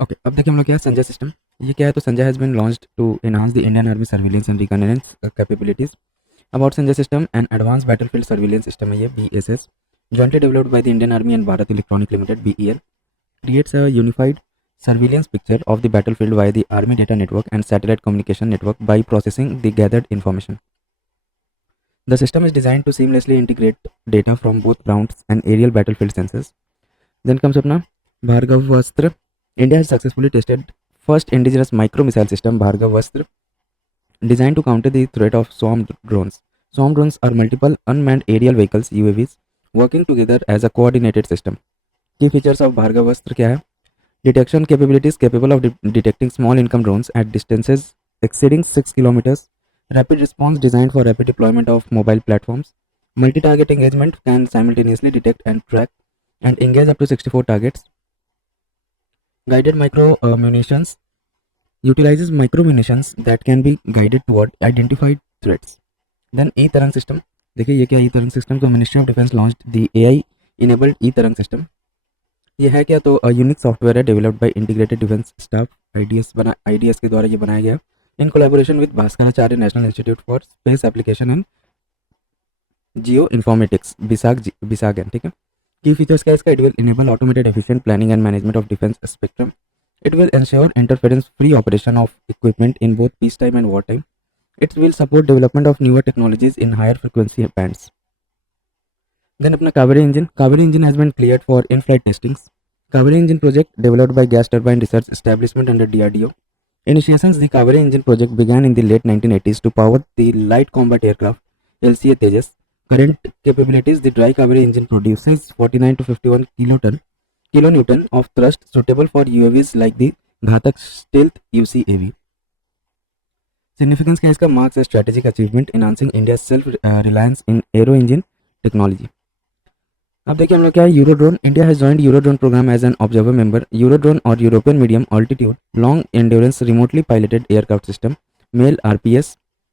Okay, अब देखिए हम लोग क्या है संजय सिस्टम। ये क्या है, तो Sanjay has been launched to enhance the Indian Army surveillance and reconnaissance capabilities. About Sanjay system, an advance battlefield surveillance system है ये, BSS, jointly developed by the Indian Army and Bharat Electronic Limited, BEL, creates a unified surveillance picture of the battlefield via the army data network and satellite communication network by processing the gathered information. The system is designed to seamlessly integrate data from both ground and aerial battlefield sensors. Then comes अपना Bhargavastra. India has successfully tested first indigenous micro missile system Bhargavastra, designed to counter the threat of swarm drones. Swarm drones are multiple unmanned aerial vehicles UAVs working together as a coordinated system. Key features of Bhargavastra क्या है? Detection capabilities capable of detecting small income drones at distances exceeding 6 kilometers. Rapid response designed for rapid deployment of mobile platforms. Multi-target engagement can simultaneously detect and track and engage up to 64 targets. Guided micro munitions utilizes micro munitions that can be guided toward identified threats. Then E-Tarang system. देखिए ये क्या E-Tarang system, तो ministry of defence launched the AI enabled E-Tarang system. ये है क्या, तो unique software है developed by integrated defence staff, IDS के द्वारा ये बनाया गया in collaboration with Bhaskaracharya national institute for space application and geo informatics, BISAG, ठीक है। की फीचर्स क्या है इसका? It will enable automated efficient planning and management of defence spectrum. It will ensure interference-free operation of equipment in both peacetime and wartime. It will support development of newer technologies in higher frequency bands. Then अपना Kaveri engine. Kaveri engine has been cleared for in-flight testings. Kaveri engine project developed by Gas Turbine Research Establishment under DRDO. Initiations, the Kaveri engine project began in the late 1980s to power the light combat aircraft LCA Tejas. Current capabilities, the dry Kaveri engine produces 49 to 51 kilonewton of thrust suitable for UAVs like the Ghatak Stealth UCAV. Significance क्या इसका? marks a strategic achievement enhancing India's self reliance in aero engine technology. अब देखिए हम लोग क्या है, Eurodrone. India has joined Eurodrone programme as an observer member. Eurodrone और European medium altitude long endurance remotely piloted aircraft system male RPS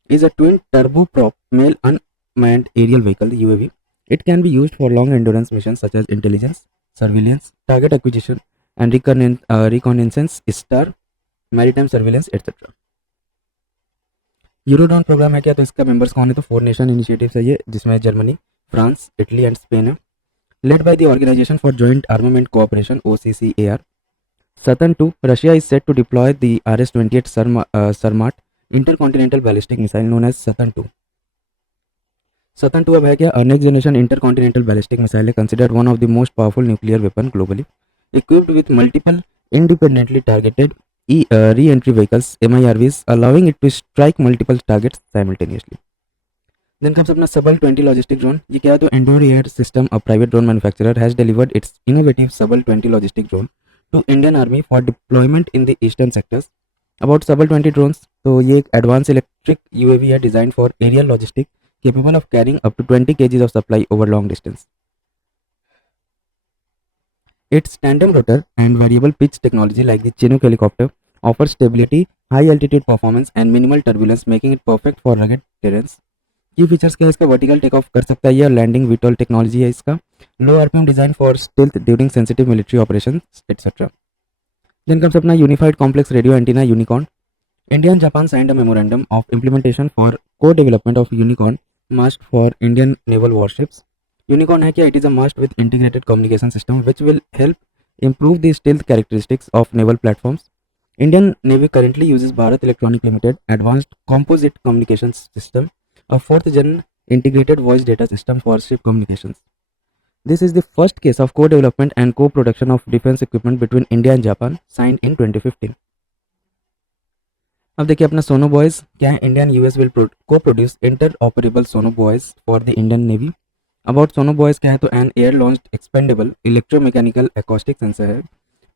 is a twin turboprop male unmanned aerial vehicle UAV. It can be used for long endurance missions such as intelligence, surveillance, target acquisition, and reconnaissance, star, maritime surveillance, etc. Eurodrone programme है क्या, तो इसका members कौन है? तो 4 nation initiative है ये, जिसमें Germany, France, Italy and Spain है. Led by the Organization for Joint Armament Cooperation OCCAR. Saturn II, Russia is set to deploy the RS-28 Sarmat intercontinental ballistic missile known as Saturn II. Saturn II अब है क्या, next generation intercontinental ballistic missile है, considered one of the most powerful nuclear weapon globally, equipped with multiple independently targeted re-entry vehicles MIRVs, allowing it to strike multiple targets simultaneously. Then comes अपना Subal 20 logistic drone. ये क्या है, तो Endor Air System, a private drone manufacturer, has delivered its innovative Subal 20 logistic drone to Indian Army for deployment in the eastern sectors. About Subal 20 drones, तो ये एक advanced electric UAV है designed for aerial logistics, capable of carrying up to 20 kgs of supply over long distance. Its tandem rotor and variable pitch technology like the Chinook helicopter offers stability, high altitude performance and minimal turbulence, making it perfect for rugged terrains. की features क्या है इसका? Vertical take off कर सकता है ये, landing Vitol technology है इसका, low RPM design for stealth during sensitive military operations etcetera. Then comes अपना unified complex radio antenna Unicorn. India and Japan signed a memorandum of implementation for co development of Unicorn mast for Indian naval warships. Unicorn है क्या? It is a mast with integrated communication system which will help improve the stealth characteristics of naval platforms. Indian Navy currently uses Bharat Electronic Limited Advanced Composite Communications System, a fourth-gen integrated voice data system for ship communications. This is the first case of co-development and co-production of defense equipment between India and Japan, signed in 2015. अब देखिए अपना सोनो boys क्या है, Indian US will co-produce interoperable sonobuoys for the Indian navy. About sonobuoys क्या है, तो an air launched expendable electromechanical acoustic sensor है,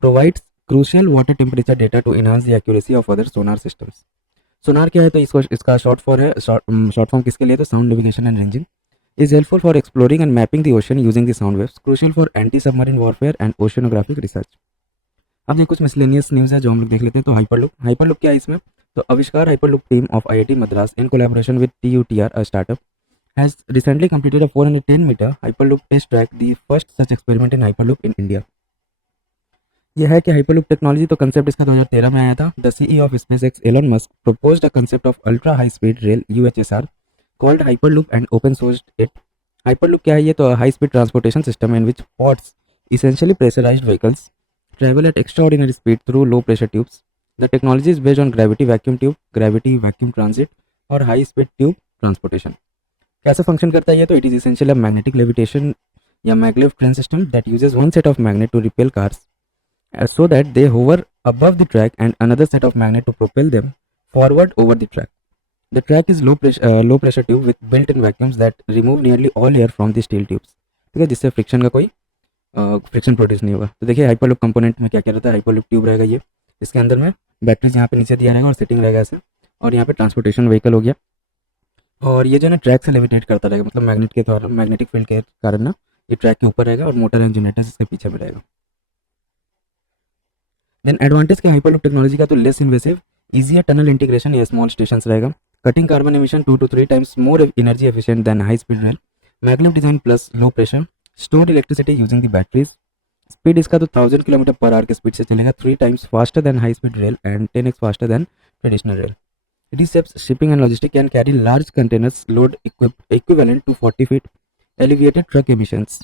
provides crucial water temperature data to enhance the accuracy of other sonar systems. Sonar क्या है, तो इसका short form किसके लिए, तो sound navigation and ranging. Is helpful for exploring and mapping the ocean using the sound waves, crucial for anti submarine warfare and oceanographic research. अब ये कुछ मिसलेनियस न्यूज़ है जो हम लोग देख लेते हैं. तो हाइपरलूप क्या है इसमें, तो आविष्कार hyperloop team of IIT Madras in collaboration with TUTR, a startup, has recently completed a 410-meter hyperloop test track, the first such experiment in hyperloop in India. यह है कि हाइपरलूप टेक्नोलॉजी, तो कंसेप्ट इसका 2013 में आया था। The CEO of SpaceX Elon Musk proposed a concept of ultra high speed rail UHSR called hyperloop and open sourced it. Hyperloop क्या है? ये तो high speed transportation system in which pods, essentially pressurized vehicles, travel at extraordinary speed through low pressure tubes. The technology is based on gravity vacuum tube, gravity vacuum transit और high speed tube transportation. कैसे function करता है ये? तो it is essentially a magnetic levitation या maglev train system that uses one set of magnet to repel cars so that they hover above the track and another set of magnet to propel them forward over the track. The track is low pressure tube with built-in vacuums that remove nearly all air from the steel tubes. ठीक है, जिससे friction का कोई friction produce नहीं होगा। तो देखिए hyperloop component में क्या क्या रहता है। हाइपरलूप ट्यूब रहेगा ये, इसके अंदर में बैटरीज यहाँ पे नीचे दिया रहेगा और सेटिंग रहेगा ऐसे, और यहाँ पे ट्रांसपोर्टेशन व्हीकल हो गया, और ये जो है ना ट्रैक से लेविटेट करता रहेगा, मतलब मैग्नेट के द्वारा, मैग्नेटिक फील्ड के कारण ना ये ट्रैक के ऊपर रहेगा और मोटर एंड जनरेटर इसके पीछे में रहेगा। देन एडवांटेज क्या हाइपरलूप टेक्नोलॉजी का? तो less invasive, easier tunnel integration या स्मॉल स्टेशंस रहेगा, cutting carbon emission 2 to 3 times more energy efficient than high speed rail, maglev design plus low pressure, stored electricity using the batteries. Speed इसका तो 1000 kilometre per hour के speed से चलेगा, 3 times faster than high speed rail and 10x faster than traditional rail. It is safe shipping and logistics, can carry large containers load equivalent to 40 feet, alleviated truck emissions.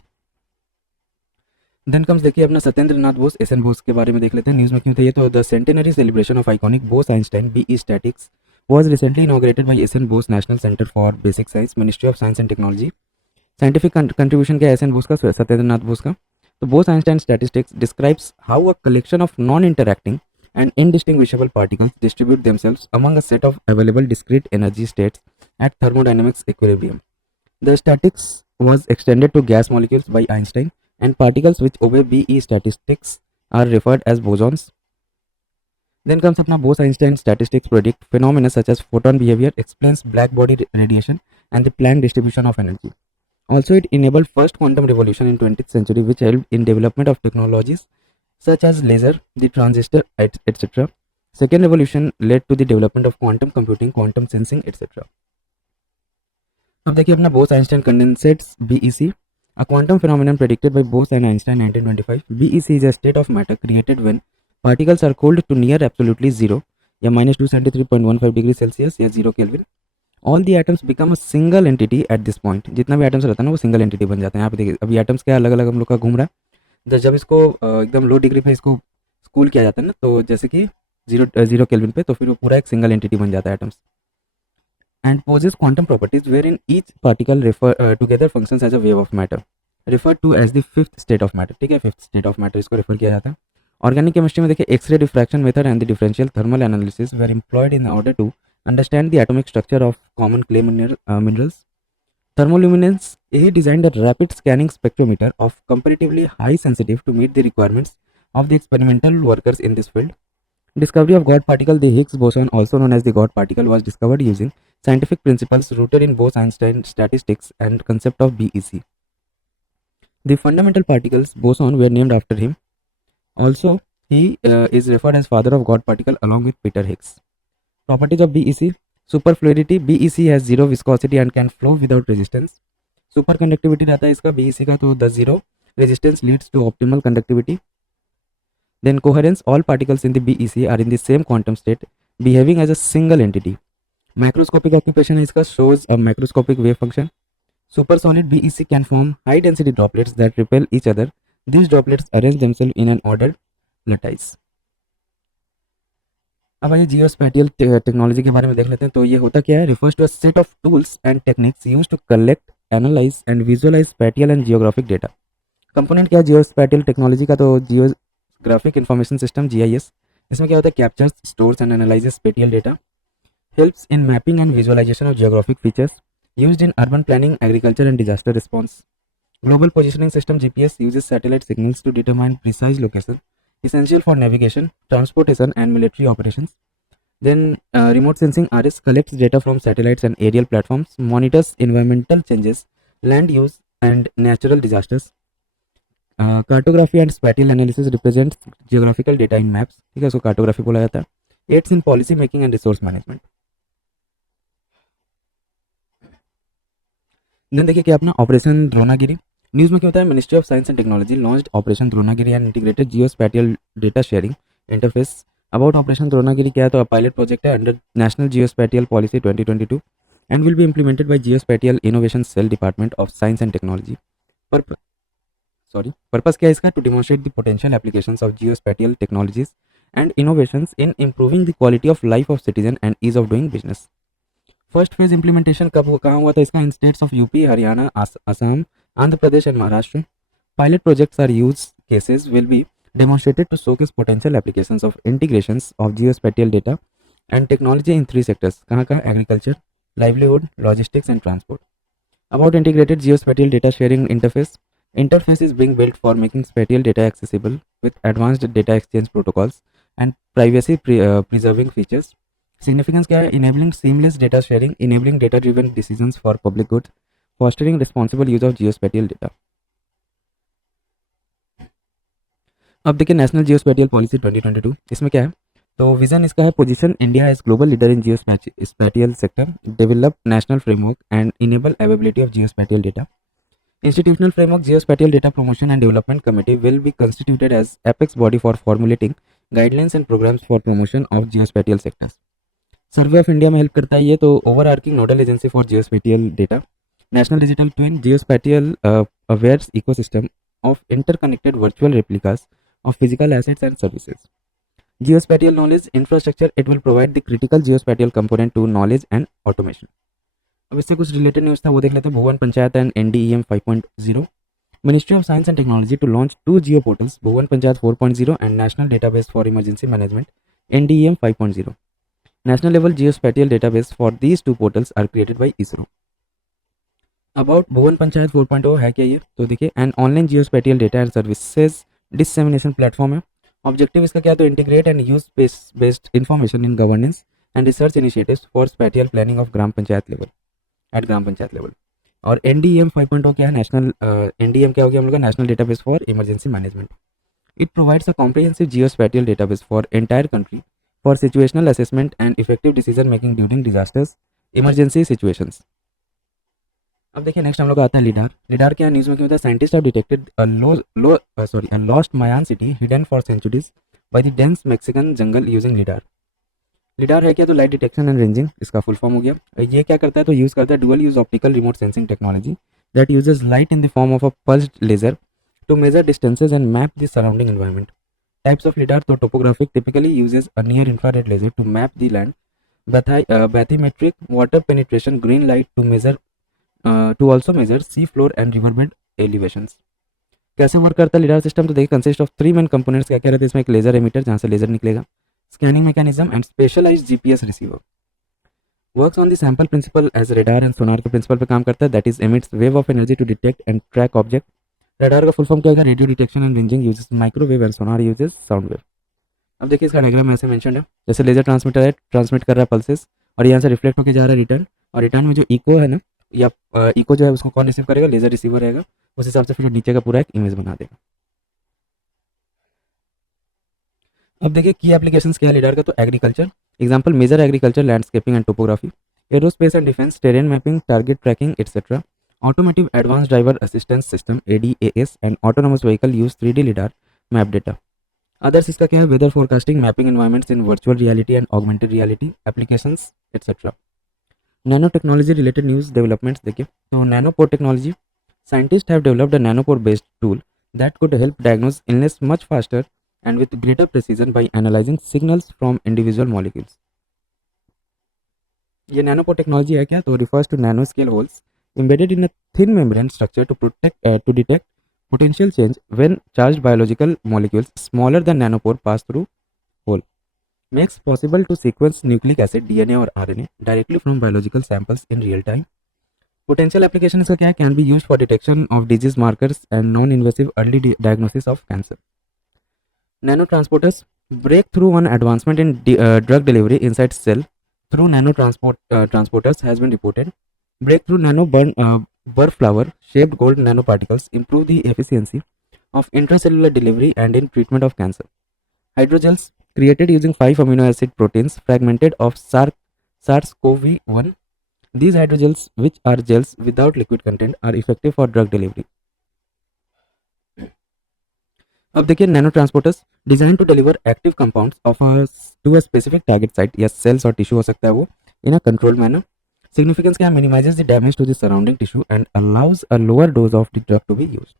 Then comes देखिए अपना Satyendra Nath Bose, S N Bose के बारे में देख लेते हैं, news में क्यों थे ये। तो the centenary celebration of iconic Bose Einstein B E statistics was recently inaugurated by SN Bose National Center for Basic Science, Ministry of Science and Technology. Scientific contribution क्या है एस एन बोस का, सत्येंद्र नाथ बोस का? तो Bose Einstein statistics describes how a collection of non interacting and indistinguishable particles distribute themselves among a set of available discrete energy states at thermodynamics equilibrium. The statistics was extended to gas molecules by Einstein, and particles which obey BE statistics are referred as bosons. Then comes अपना Bose-Einstein statistics predict phenomena such as photon behavior, explains black body radiation and the Planck distribution of energy. Also, it enabled first quantum revolution in 20th century, which helped in development of technologies such as laser, the transistor, etc. Second revolution led to the development of quantum computing, quantum sensing, etc. अब देखिए अपना Bose-Einstein condensates BEC, a quantum phenomenon predicted by Bose and Einstein 1925. BEC is a state of matter created when particles are cooled to near absolutely zero या -273.15 degree Celsius या 0 kelvin. All the atoms become a single entity at this point. जितना भी atoms रहता है ना वो single entity बन जाते हैं. यहाँ पे देखिए अभी एटम्स क्या अलग अलग हम लोग का घूम रहा है. जब इसको एकदम लो डिग्री पे इसको कूल किया जाता है ना, तो जैसे कि जीरो केल्विन पे, तो फिर वो पूरा एक सिंगल एंटिटी बन जाता है atoms. And possess quantum properties wherein each particle together functions as a wave of matter, referred to as the fifth state of matter. ठीक है, फिफ्थ स्टेट ऑफ मैटर इसको रेफर किया जाता है. ऑर्गेनिक केमिस्ट्री में देखिए X ray diffraction method and the differential thermal analysis were employed in order to understand the atomic structure of common clay minerals. Thermoluminescence he designed a rapid scanning spectrometer of comparatively high sensitive to meet the requirements of the experimental workers in this field. Discovery of God particle, the Higgs boson, also known as the God particle, was discovered using scientific principles rooted in Bose-Einstein statistics and concept of BEC. The fundamental particles boson were named after him. Also, he is referred as father of God particle along with Peter Higgs. Properties of BEC. Superfluidity. BEC has zero viscosity and can flow without resistance. Superconductivity रहता है इसका BEC का, तो the zero resistance leads to optimal conductivity. Then coherence. All particles in the BEC are in the same quantum state, behaving as a single entity. Macroscopic occupation है इसका, shows a macroscopic wave function. Supersolid BEC can form high density droplets that repel each other. These droplets arrange themselves in an ordered lattice. अब आइए जियोस्पैटियल technology के बारे में देख लेते हैं. तो ये होता क्या है? Refers to a set of tools and techniques used to collect, analyse and visualise spatial and geographic data. Component क्या है जियोस्पैटियल टेक्नोलॉजी का? तो जियोग्राफिक इंफॉर्मेशन सिस्टम, GIS. इसमें क्या होता है? Captures, stores and analyses spatial data, helps in mapping and visualisation of geographic features, used in urban planning, agriculture and disaster response. Global positioning system, GPS, uses satellite signals to determine precise location, essential for navigation, transportation and military operations. Then remote sensing, RS, collects data from satellites and aerial platforms, monitors environmental changes, land use and natural disasters. Cartography and spatial analysis represents geographical data in maps. ठीक है, उसको cartography बोला जाता है. Aids in policy making and resource management. Then देखिए क्या अपना operation Dronagiri. News में क्या होता है, ministry of science and technology launched operation Dronagiri and integrated geospatial data sharing interface. About operation Dronagiri क्या है, तो पायलट प्रोजेक्ट है under national geospatial policy 2022 and will be implemented by Geospatial Innovation Cell Department of Science and Technology. Purpose, purpose क्या है इसका, to demonstrate the potential applications of geospatial technologies and innovations in improving the quality of life of citizen and ease of doing business. First phase implementation कहाँ हुआ था इसका, in states of UP, Haryana, Assam, Andhra Pradesh and Maharashtra. Pilot projects are use cases will be demonstrated to showcase potential applications of integrations of geospatial data and technology in 3 sectors. कहाँ कहाँ, agriculture, livelihood, logistics and transport. About integrated geospatial data sharing interface. Interface is being built for making spatial data accessible with advanced data exchange protocols and privacy preserving features. Significance क्या है, enabling seamless data sharing, enabling data driven decisions for public goods, fostering responsible use of geospatial data. अब देखिए national geospatial policy 2022, इसमें क्या है, तो vision इसका है, position India as global leader in geospatial sector, develop national framework and enable availability of geospatial data. Institutional framework Geospatial Data Promotion and Development Committee will be constituted as apex body for formulating guidelines and programs for promotion of geospatial sectors. Survey of India में help करता है ये, तो overarching nodal agency for geospatial data, national digital twin, geospatial aware ecosystem of interconnected virtual replicas of physical assets and services. Geospatial knowledge infrastructure, it will provide the critical geospatial component to knowledge and automation. अब इससे कुछ related news था वो देख लेते हैं. Bhuvan Panchayat and NDEM 5.0. Ministry of science and technology to launch 2 geo portals, Bhuvan Panchayat 4.0 and national database for emergency management NDEM 5.0. National level geospatial database for these 2 portals are created by ISRO. About Bhuvan Panchayat 4.0 है क्या ये, तो देखिए an online geospatial data and services dissemination platform है. Objective इसका क्या, तो integrate and use based information in governance and research initiatives for spatial planning of gram panchayat level, at gram panchayat level. और NDEM 5.0 क्या है, नेशनल NDEM क्या हो गया हम लोग का, national database for emergency management. It provides a comprehensive geospatial database for entire country for situational assessment and effective decision making during disasters emergency situations. अब देखिए नेक्स्ट हम लोग आता है लिडार. लिडार क्या न्यूज़ में क्या होता है, scientist have detected a lost Mayan city hidden for centuries by the dense Mexican jungle using lidar. Lidar है क्या, तो लाइट डिटेक्शन एंड रेंजिंग, इसका फुल फॉर्म हो गया. ये क्या करता है, तो यूज़ करता है dual use optical remote sensing technology that uses light in the form of a pulsed laser to measure distances and map the surrounding environment. Types of lidar, तो topographic typically uses a near infrared laser to map the land, bathymetric water penetration green light to also measure sea floor and riverbed elevations. कैसे work करता है lidar system, तो देखिए consist of 3 main components. क्या कह रहे थे इसमें, एक लेजर एमिटर जहाँ से लेजर निकलेगा, scanning mechanism and specialised GPS receiver. Works on the sample principle as radar and sonar के प्रिंसिपल पे काम करता है, that is emits wave of energy to detect and track object. Radar का full form क्या होगा, radio detection and ranging uses microwave and sonar uses sound wave. अब देखिए इसका डायग्राम ऐसे मेंशन है, जैसे लेजर ट्रांसमीटर है, ट्रांसमिट कर रहा है पल्सेस और यहाँ से रिफ्लेक्ट होकर जा रहा है रिटर्न, और रिटर्न में जो इको है ना, या इको जो है उसको कौन रिसीव करेगा, लेजर रिसीवर रहेगा, उस हिसाब से फिर नीचे का पूरा एक इमेज बना देगा. अब देखिए की एप्लीकेशंस क्या है लिडार का, तो agriculture example, major agriculture landscaping and topography, aerospace and defence, terrain mapping, target tracking etcetera. Automotive advance driver assistance system ADAS and autonomous vehicle use 3D lidar map data. Others इसका क्या है, weather forecasting, mapping environments in virtual reality and augmented reality applications etcetera. Nano technology related news developments देखिए, तो nanopore technology, scientist have developed a nanopore based tool that could help diagnose illness much faster and with greater precision by analyzing signals from individual molecules. ये Nanopore technology है क्या, तो refers to nanoscale holes embedded in a thin membrane structure to detect potential change when charged biological molecules smaller than nanopore pass through hole. Makes possible to sequence nucleic acid, DNA और RNA directly from biological samples in real time. Potential application इसका क्या है, can be used for detection of disease markers and non-invasive early diagnosis of cancer. Nanotransporters, breakthrough on advancement in drug delivery inside cell through transporters has been reported. Breakthrough burr flower shaped gold nanoparticles improve the efficiency of intracellular delivery and in treatment of cancer. Hydrogels created using 5 amino acid proteins fragmented of SARS-CoV-1. These hydrogels, which are gels without liquid content, are effective for drug delivery. अब देखिए nano transporters design to deliver active compounds of to a specific target site या cells और tissue हो सकता है वो in a controlled manner. Significance क्या minimizes the damage to the surrounding tissue and allows a lower dose of the drug to be used.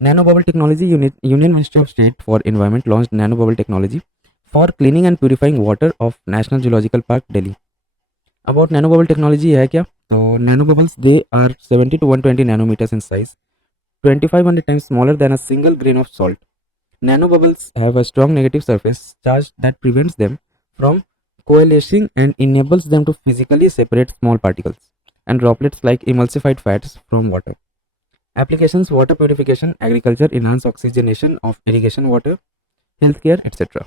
Nanobubble technology unit, Union Ministry of State for Environment launched nanobubble technology for cleaning and purifying water of National Geological Park, Delhi. About nanobubble technology है क्या? तो nanobubbles they are 70 to 120 nanometers in size, 2500 times smaller than a single grain of salt. Nanobubbles have a strong negative surface charge that prevents them from coalescing and enables them to physically separate small particles and droplets like emulsified fats from water. Applications: water purification, agriculture, enhanced oxygenation of irrigation water, healthcare, etc.